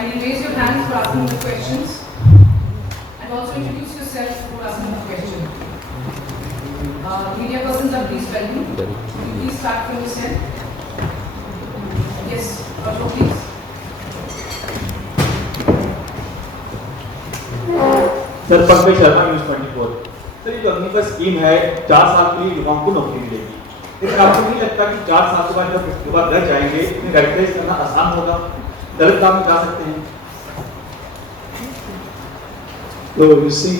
kindly raise your hands for asking the questions and also introduce yourself for asking the question. Media persons are please welcome. Will you please start from your side? Yes, Rajoo, please. Sir Pankaj Sharma news 24। Sir ये जो Agnipath scheme है 4 साल के लिए युवाओं को नौकरी मिलेगी, लेकिन आपको नहीं लगता कि 4 साल के बाद जब युवा घर जाएंगे उन्हें रिप्लेस करना आसान होगा, गलत काम में जा सकते हैं? No, you see,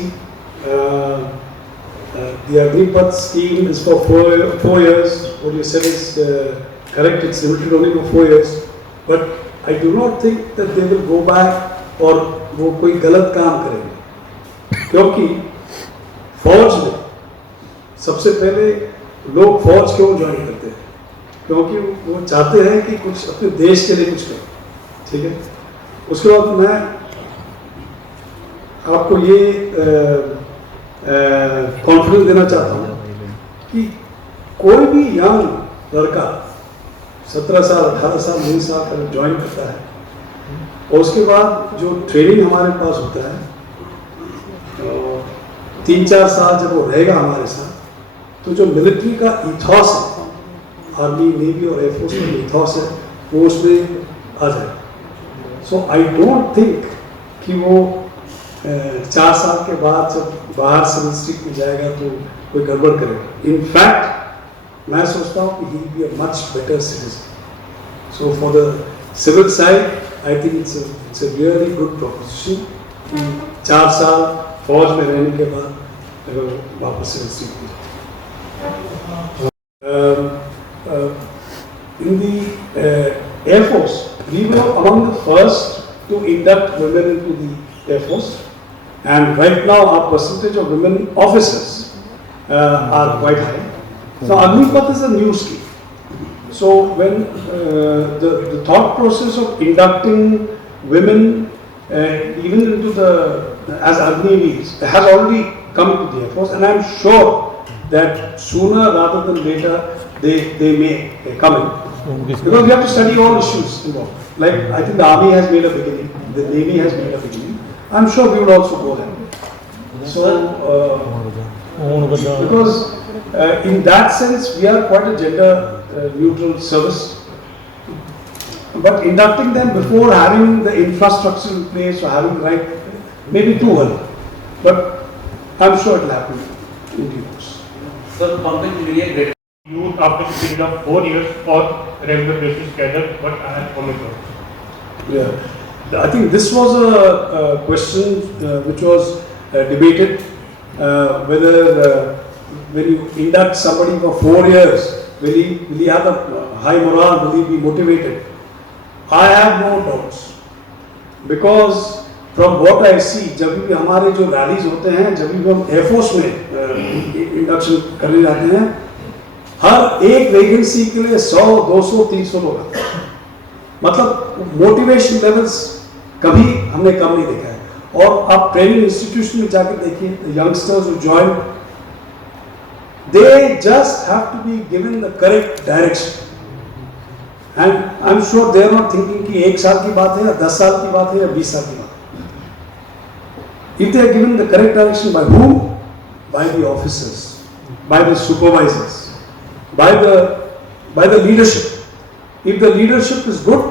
the AGNIPATH scheme is for 4 years. What you said is correct. It's limited only for 4 years. But I do not think that they will go back और वो कोई गलत काम करेंगे, क्योंकि फौज में सबसे पहले लोग फौज क्यों ज्वाइन करते हैं? क्योंकि वो चाहते हैं कि कुछ अपने देश के लिए कुछ करें, ठीक है। उसके बाद मैं आपको ये कॉन्फिडेंस देना चाहता हूँ कि कोई भी यंग लड़का 17 साल 18 साल 19 साल का ज्वाइन करता है और उसके बाद जो ट्रेनिंग हमारे पास होता है 3-4 साल जब वो रहेगा हमारे साथ, तो जो मिलिट्री का इथॉस है, आर्मी नेवी और एयरफोर्स का इथॉस है, वो उसमें आ जाए। सो आई डोंट थिंक कि वो 4 साल के बाद जब बाहर सिविल स्ट्रीट में जाएगा तो कोई गड़बड़ करेगा। इनफैक्ट मैं सोचता हूँ कि he will be a much better citizen. So for the civil side I think it's a really good proposition. 4 साल फौज में रहने के बाद अगर वापस सिविल स्ट्रीट में in the Air Force, we were among the first to induct women into the Air Force, and right now our percentage of women officers are quite high. So AGNIPATH is a new scheme. So when the thought process of inducting women even into the as Agniveers has already come to the Air Force, and I am sure that sooner rather than later they may come in, because we have to study all issues involved. Like I think the Army has made a beginning, the Navy has made a beginning. I'm sure we will also go there. So because in that sense we are quite a gender neutral service. But inducting them before having the infrastructure in place or having the right may be too early. But I'm sure it will happen in due course. Sir Pankaj really great youth after the period of 4 years or regular basis together, what I have comment on. Yeah, I think this was a question which was debated whether when you induct somebody for 4 years, will he have a high morale, will he be motivated? I have no doubts, because from what I see, जब भी हमारे जो rallies होते हैं, जब भी हम air force में इंडक्शन करने जाते हैं, हर एक वैकेंसी के लिए 100, 200, 300 लोग आते हैं। मतलब मोटिवेशन लेवल्स कभी हमने कम नहीं देखा है। और आप ट्रेनिंग इंस्टीट्यूशन में जाकर देखिए, youngsters who join, they just have to be given the correct direction. And I'm sure they are not thinking कि 1 साल की बात है या 10 साल की बात है या 20 साल की बात है। If they are given the correct direction, by whom? By the officers, by the supervisors, by the leadership. If the leadership is good,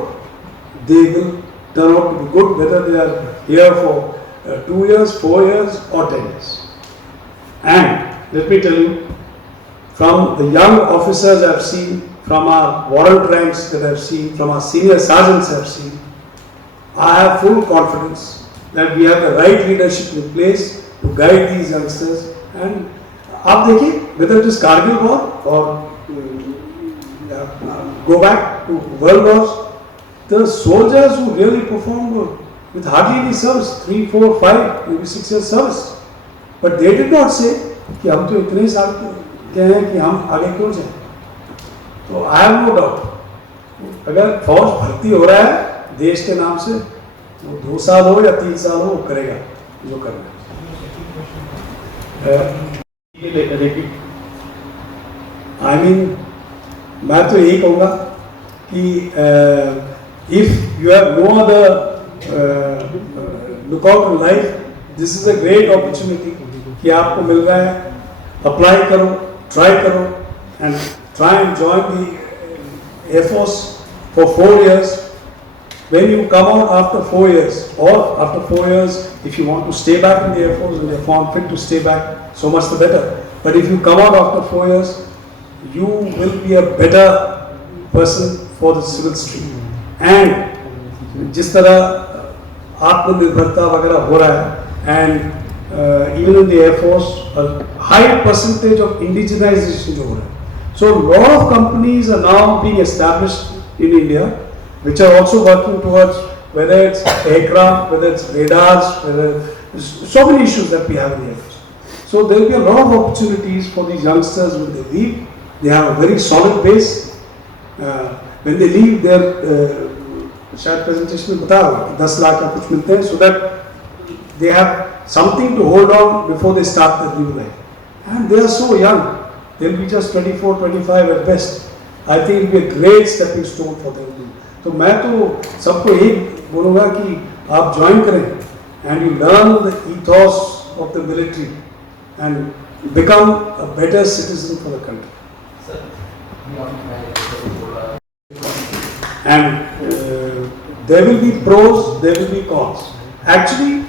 they will turn out to be good, whether they are here for 2 years, 4 years or 10 years. And let me tell you, from the young officers I have seen, from our warrant ranks that I have seen, from our senior sergeants I have seen, I have full confidence that we have the right leadership in place to guide these youngsters. And आप देखिए, whether it is Kargil war or go back to world wars, the soldiers who really performed with hardly any service, 3, 4, 5, maybe 6 years service, but they did not say कि हम तो इतने साल के हैं कि हम आगे क्यों जाएं। तो I have no doubt, अगर फौज भर्ती हो रहा है देश के नाम से, वो 2 साल हो या 3 साल हो, वो करेगा जो करना है। I mean, मैं तो यही कहूँगा कि if you have no other look out in life, this is a great opportunity कि आपको मिल रहा है, apply करो, try करो, and try and join the Air Force for 4 years. When you come out after 4 years, or after 4 years, if you want to stay back in the Air Force and you're found fit to stay back, so much the better. But if you come out after 4 years, you will be a better person for the civil stream. And जिस तरह आत्मनिर्भरता वगैरह हो रहा है, and even in the Air Force, a high percentage of indigenization जो हो रहा है. So a lot of companies are now being established in India, which are also working towards, whether it's aircraft, whether it's radars, so many issues that we have in the Air Force. So there will be a lot of opportunities for these youngsters when they leave. They have a very solid base. When they leave, their शायद presentation में बता रहा हूँ 10 लाख का कुछ मिलते हैं, so that they have something to hold on before they start their new life. And they are so young. They'll be just 24, 25 at best. I think it will be a great stepping stone for them. तो मैं तो सबको एक बोलूँगा कि आप join करें and you learn the ethos of the military and become a better citizen for the country. And there will be pros, there will be cons. Actually,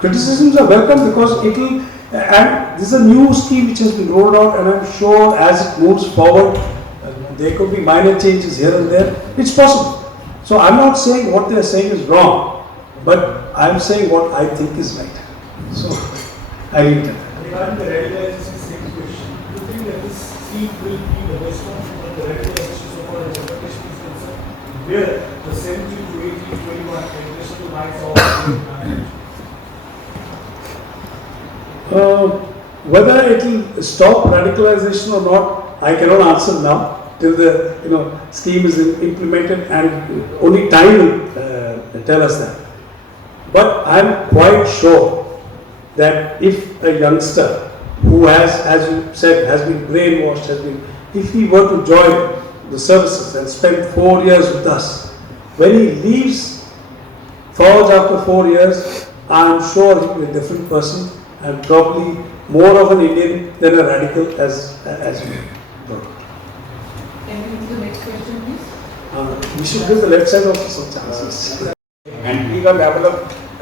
criticisms are welcome because it will, and this is a new scheme which has been rolled out, and I'm sure as it moves forward, there could be minor changes here and there. It's possible. So I'm not saying what they're saying is wrong, but I'm saying what I think is right. So I leave it at that. Regarding the radicalization, same question. Do you think that this scheme will be the best one for the radicalization so far as the Kashmir is concerned, where the 17 to 18, 21 additional lines are whether it will stop radicalization or not, I cannot answer now. Till the scheme is implemented, and only time will tell us that. But I'm quite sure that if a youngster who has, as you said, has been brainwashed, if he were to join the services and spend 4 years with us, when he leaves Fauj after 4 years, I'm sure he will be a different person and probably more of an Indian than a radical as you know. Can we move to the next question, please? We should give the left side also some chances. Entry का level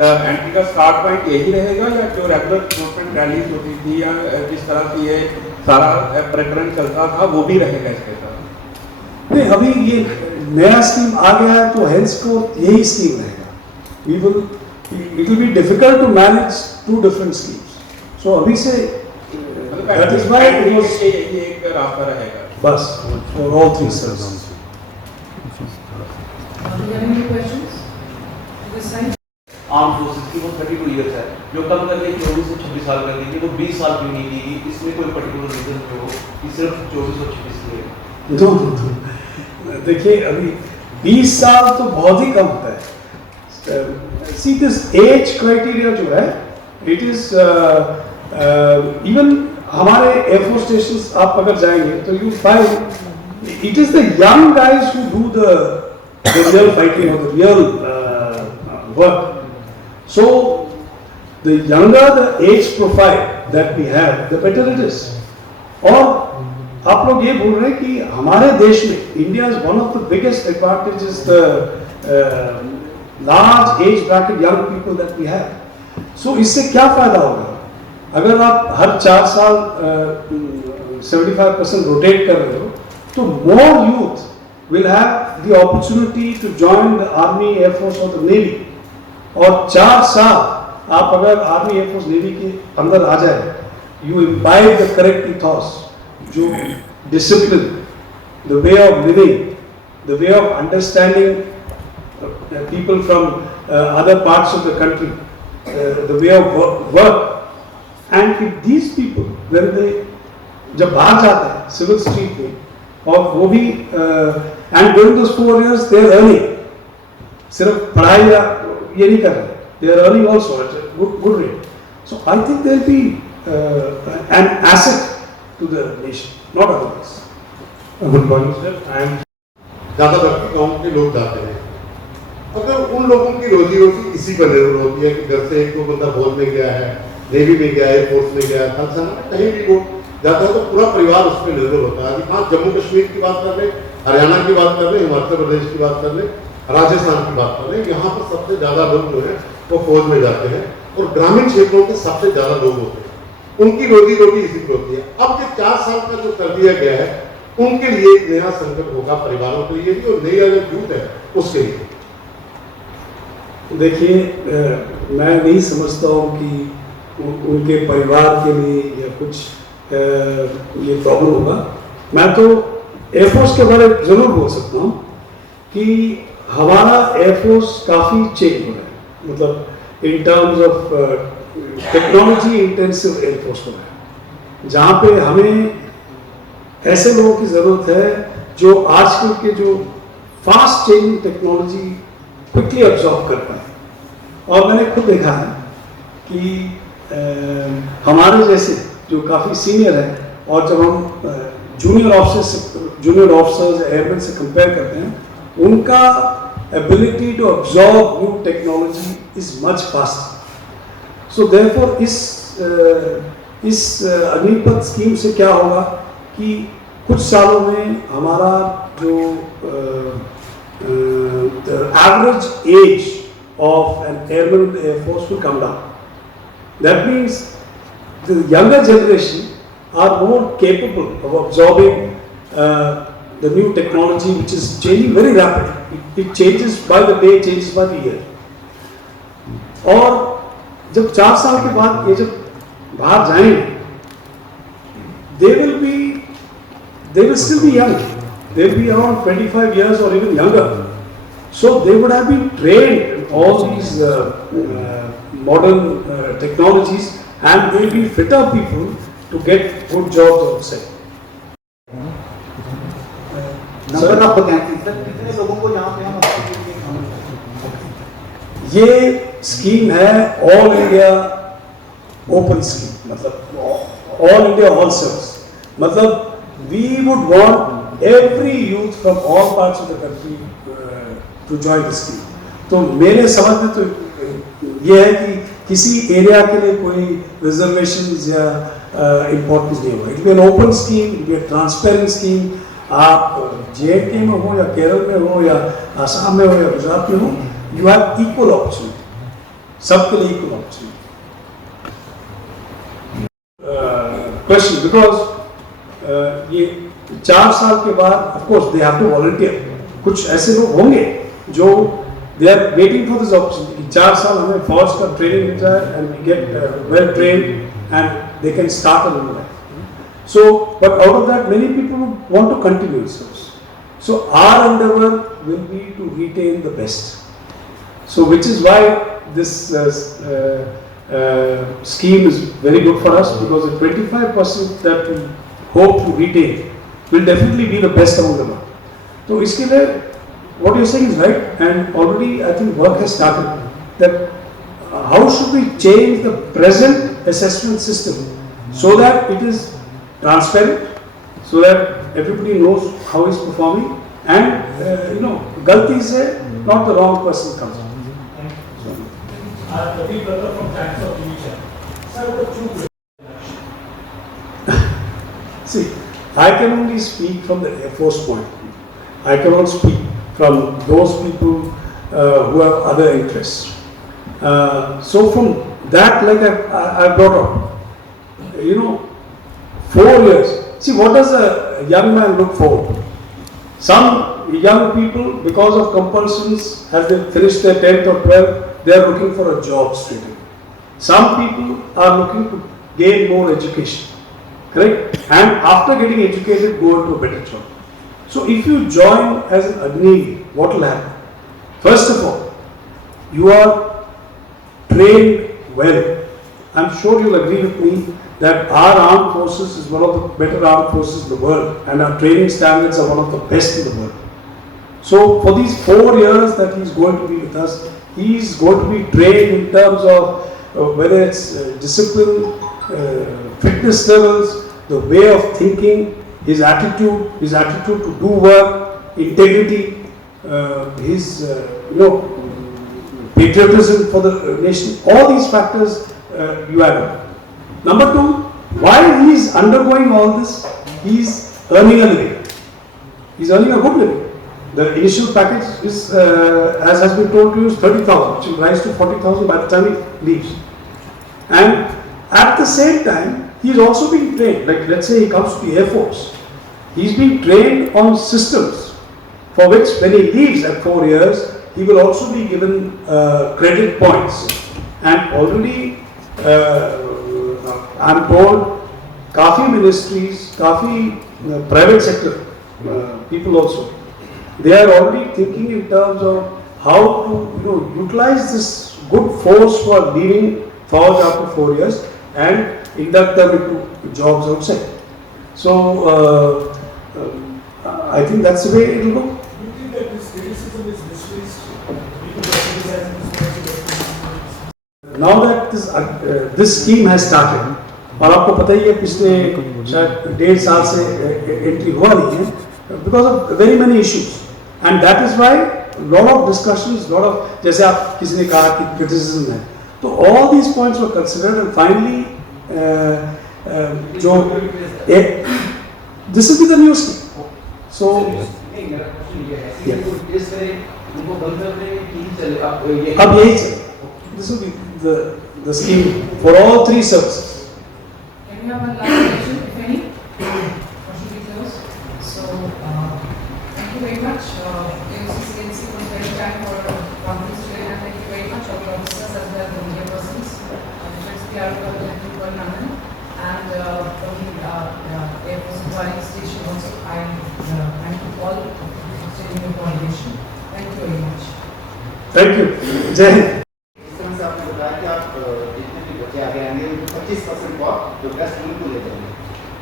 entry का start point यही रहेगा या जो regular recruitment rallies होती थी या जिस तरह से ये सारा प्रकरण चलता था वो भी रहेगा इसके साथ? नहीं, अभी ये नया स्कीम आ गया है तो हेल्थ को यही स्कीम रहेगा. It will be difficult to manage two different schemes. So अभी से that is why it was ये एक रास्ता रहेगा बस for all three services. Do you have any questions? This side? Arm forces की वो 32 ईयर्स है, जो कम करके 24 से 26 साल कर दी थी, वो 20 साल क्यों नहीं की? इसमें कोई पर्टिकुलर रीजन जो हो कि सिर्फ 24 और 26 के लिए? तो देखिए अभी 20 साल तो बहुत ही कम होता है. See this age criteria जो है, it is even हमारे एयरफोर्स स्टेशन आप अगर जाएंगे तो you find it is the young guys who do the real fighting और the real work. So the younger the age profile that we have the better it is. और आप लोग ये बोल रहे हैं कि हमारे देश में India is one of the biggest advantages the large age bracket young people that we have. So इससे क्या फायदा होगा अगर आप हर 4 साल 75% रोटेट कर रहे हो, तो more youth will have the opportunity to join the army, air force or the navy. और 4 साल आप अगर आर्मी, एयर फोर्स, नेवी के अंदर आ जाए, you imbibe the correct ethos, जो discipline, the way of living, the way of understanding people from other parts of the country, the way of work. And if these people, when they जब बाहर जाते हैं civil street में, और वो भी and during those 4 years they are earning, सिर्फ पढ़ाई या ये नहीं कर रहे, they are earning also at a good rate. So I think there will be an asset to the nation, not otherwise. Good morning sir. ज़्यादातर गाँव के लोग जाते हैं अगर उन लोगों की रोजी रोटी इसी पर निर्भर होती है कि घर से एक दो बंदा फौज में गया है, नेवी में गया है, एयरफोर्स में गया है, थल सेना में कहीं भी वो जाता है तो पूरा परिवार उस पर निर्भर होता है। अभी हाँ, जम्मू कश्मीर की बात कर ले, हरियाणा की बात कर ले, हिमाचल प्रदेश की बात कर ले, राजस्थान की बात कर ले, यहाँ पर सबसे ज़्यादा लोग जो है वो फौज में जाते हैं और ग्रामीण क्षेत्रों के सबसे ज़्यादा लोग होते हैं, उनकी रोजी रोटी इसी पर होती है। अब जो 4 साल का जो कर दिया गया है उनके लिए एक नया संकट होगा, परिवारों के लिए भी और नई अगर यूथ है उसके लिए। देखिए, मैं नहीं समझता हूँ कि उनके परिवार के लिए या कुछ ये प्रॉब्लम होगा। मैं तो एयरफोर्स के बारे में ज़रूर बोल सकता हूँ कि हमारा एयरफोर्स काफ़ी चेंज हो रहा है, मतलब in terms of technology intensive air force हो रहा है, जहाँ पे हमें ऐसे लोगों की ज़रूरत है जो आजकल के जो fast changing technology quickly absorb कर पाए। और मैंने खुद देखा है कि हमारे जैसे जो काफ़ी सीनियर हैं और जब हम जूनियर ऑफिसर्स एयरमैन से कंपेयर करते हैं, उनका ability to absorb new technology is much fast. So therefore इस अग्निपथ स्कीम से क्या होगा कि कुछ सालों में हमारा जो average age of an airman in the Air Force will come down. That means the younger generation are more capable of absorbing the new technology which is changing very rapidly. It changes by the day, changes by the year. और जब 4 साल के बाद ये जब बाहर जाएंगे, they will still be young. They will be around 25 years or even younger. So they would have been trained in all these modern technologies, and they will be fitter people to get good jobs outside. Number आप बताएं sir, कितने लोगों को यहाँ पे हम ये scheme है ऑल इंडिया ओपन स्कीम, मतलब ऑल इंडिया ऑल सर्विस, मतलब we would want every youth from all parts of the country to join the scheme. तो मेरे समझ में तो ये है कि किसी एरिया के लिए कोई रिजर्वेशंस या इम्पोर्टेंस नहीं होगा। It be an open scheme, it be A transparent scheme. आप JNK में हो या केरल में हो या आसाम में हो या गुजरात में हो, यू हैव इक्वल अपॉर्चुनिटी, सबके लिए इक्वल अपॉर्चुनिटी। क्वेश्चन, बिकॉज ये 4 साल के बाद of course they have to volunteer. कुछ ऐसे लोग होंगे जो they are waiting for this opportunity. 4 साल हमें फौज का ट्रेनिंग मिल जाए and we get well trained and they can start a new life. So, but out of that, many people would want to continue service. So, our endeavor will be to retain the best. So, which is why this scheme is very good for us, because the 25% that we hope to retain will definitely be the best among them. So, iske liye, what you're saying is right, and already I think work has started. That how should we change the present assessment system so that it is transparent, so that everybody knows how he's performing, and galti se not the wrong person comes in. Ravi brother from Times of India. Sir, what you See, I can only speak from the Air Force point of view. I cannot speak from those people who have other interests. So from that, like I brought up, 4 years. See, what does a young man look forward to? Some young people, because of compulsions, as they finish their 10th or 12th, they are looking for a job straight away. Some people are looking to gain more education, correct? And after getting educated, go into a better job. So if you join as an Agni, what will happen? First of all, you are trained well. I'm sure you'll agree with me that our armed forces is one of the better armed forces in the world, and our training standards are one of the best in the world. So for these 4 years that he's going to be with us, he's going to be trained in terms of whether it's discipline, fitness levels, the way of thinking, his attitude to do work, integrity, his patriotism for the nation, all these factors you add up. Number two, while he is undergoing all this, he is earning a living. He is earning a good living. The initial package is, as has been told to you, is 30,000, which will rise to 40,000 by the time he leaves. And at the same time, he is also being trained. Like, let's say he comes to the Air Force. He is being trained on systems for which, when he leaves at 4 years, he will also be given credit points. And already, I am told, काफी ministries, काफी private sector people also, they are already thinking in terms of how to utilize this good force for leaving Fauj after 4 years and induct them into jobs outside. So I think that's the way it will go. Do you think that this criticism is misplaced? People are criticizing this. Now that this scheme has started, और आपको पता ही है पिछले शायद 1.5 साल से entry हुआ नहीं है because of very many issues, and that is why lot of discussions, lot of, जैसे आप किसी ने कहा कि criticism है, तो all these points were considered and finally जो this will be the new scheme. So अब यही चले. This will be the scheme for all 3 services. Can we have one last question, if any? Or should we close? So, thank you very much. AOC-in-C for spending time for our conference today, and thank you very much all the officers as well as the media persons. And from the Air Force Inquiry Station also, I thank you all for staying in coordination. Thank you very much. Thank you. Jai Hind. इस तरह से आपने बताया कि आप जितने भी बच्चे आगे आएंगे उनको 25% को आप जो बेस्ट उनको ले जाएंगे.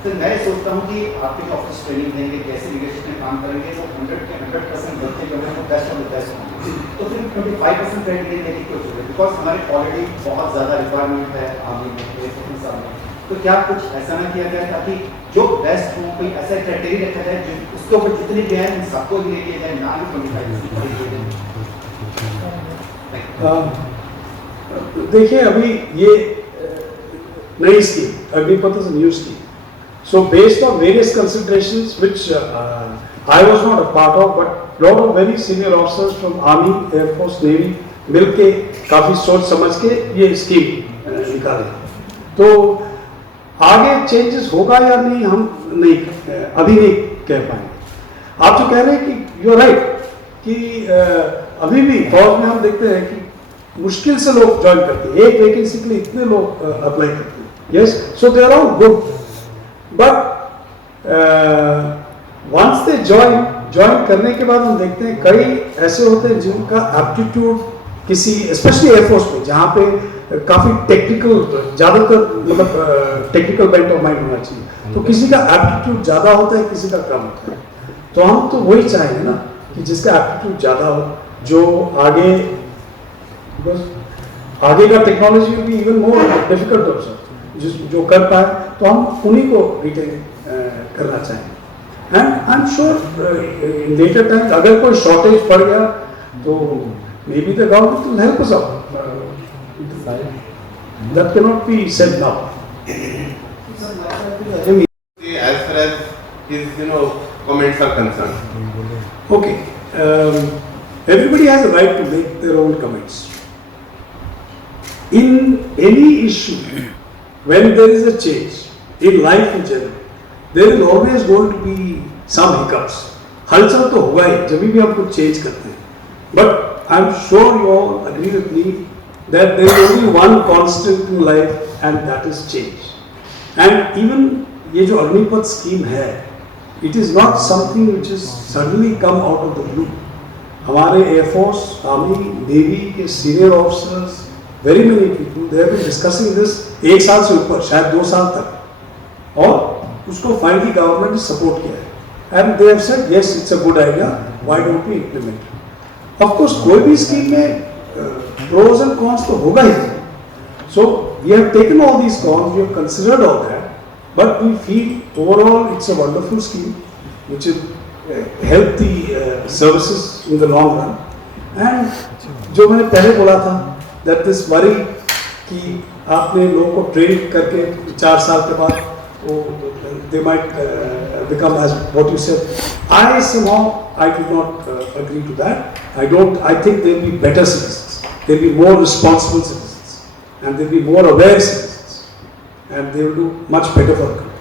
फिर मैं सोचता हूँ कि आप एक ऑफिस ट्रेनिंग देंगे, कैसे लीडरशिप में काम करेंगे, वो 100% बच्चे जो है वो बेस्ट ऑफ द बेस्ट होंगे. तो फिर 25% ट्रेनिंग देने की कोई जरूरत है, बिकॉज हमारे ऑलरेडी बहुत ज़्यादा रिक्वायरमेंट है आर्मी में, एयरफोर्स में. तो क्या कुछ ऐसा ना किया जाए ताकि जो बेस्ट हो, कोई ऐसा क्राइटेरिया रखा जाए उसके ऊपर जितने भी हैं उन सबको ले लिया जाए, ना ही 25%. देखिए अभी ये नई scheme, Agnipath is new scheme. So based on various considerations which I was not a part of, but lot of very senior officers from Army, Air Force, Navy मिलके काफी सोच समझ के ये स्कीम निकाले. तो आगे चेंजेस होगा या नहीं हम नहीं अभी नहीं कह पाएंगे. आप जो कह रहे हैं कि यू आर राइट कि अभी भी फौज में हम देखते हैं कि मुश्किल से लोग ज्वाइन करते हैं. एक वैकेंसी के लिए इतने लोग अप्लाई करते हैं. Yes, so they are all good, but once they join करने के बाद हम देखते हैं कई ऐसे होते हैं जिनका एप्टीट्यूड किसी स्पेशली एयरफोर्स में जहाँ पे काफ़ी टेक्निकल, ज़्यादातर मतलब टेक्निकल बेंट ऑफ माइंड होना चाहिए. तो किसी का एप्टीट्यूड ज़्यादा होता है, किसी का कम होता है. तो हम तो वही चाहेंगे ना कि जिसका एप्टीट्यूड ज़्यादा हो, जो आगे का टेक्नोलॉजी भी इवन मोर डिफिकल्ट ऑप्शन जो कर पाए, तो हम उन्हीं को रिटेन करना चाहेंगे. And I am sure in later time अगर कोई शॉर्टेज पड़ गया तो may be the government will help us out. That can not be said now. As far as his comments are concerned. Okay, everybody has a right to make their own comments. In any issue, when there is a change in life in general, there is always going to be some hiccups. हलचल तो होगा ही जब भी हम कुछ change करते हैं. But I'm sure you all agree with me that there is only one constant in life, and that is change. And even ये जो अग्निपथ स्कीम है, it is not something which is suddenly come out of the blue. हमारे air force, army, navy के senior officers, very many people, they have been discussing this 1 साल से ऊपर, शायद 2 साल तक, और उसको फाइनली गवर्नमेंट ने सपोर्ट किया है. And they have said yes it's a good idea, why don't we implement. Of course कोई भी स्कीम में प्रोज एंड कॉन्स तो होगा ही. So we have taken all these cons, we have considered all that, but we feel overall it's a wonderful scheme which will help the services in the long run. And जो मैंने पहले बोला था, that this worry कि आपने लोगों को train करके 4 साल के बाद वो they might become as what you said. I somehow I do not agree to that. I think there will be better citizens. There will be more responsible citizens, and there will be more aware citizens, and they will do much better for the country.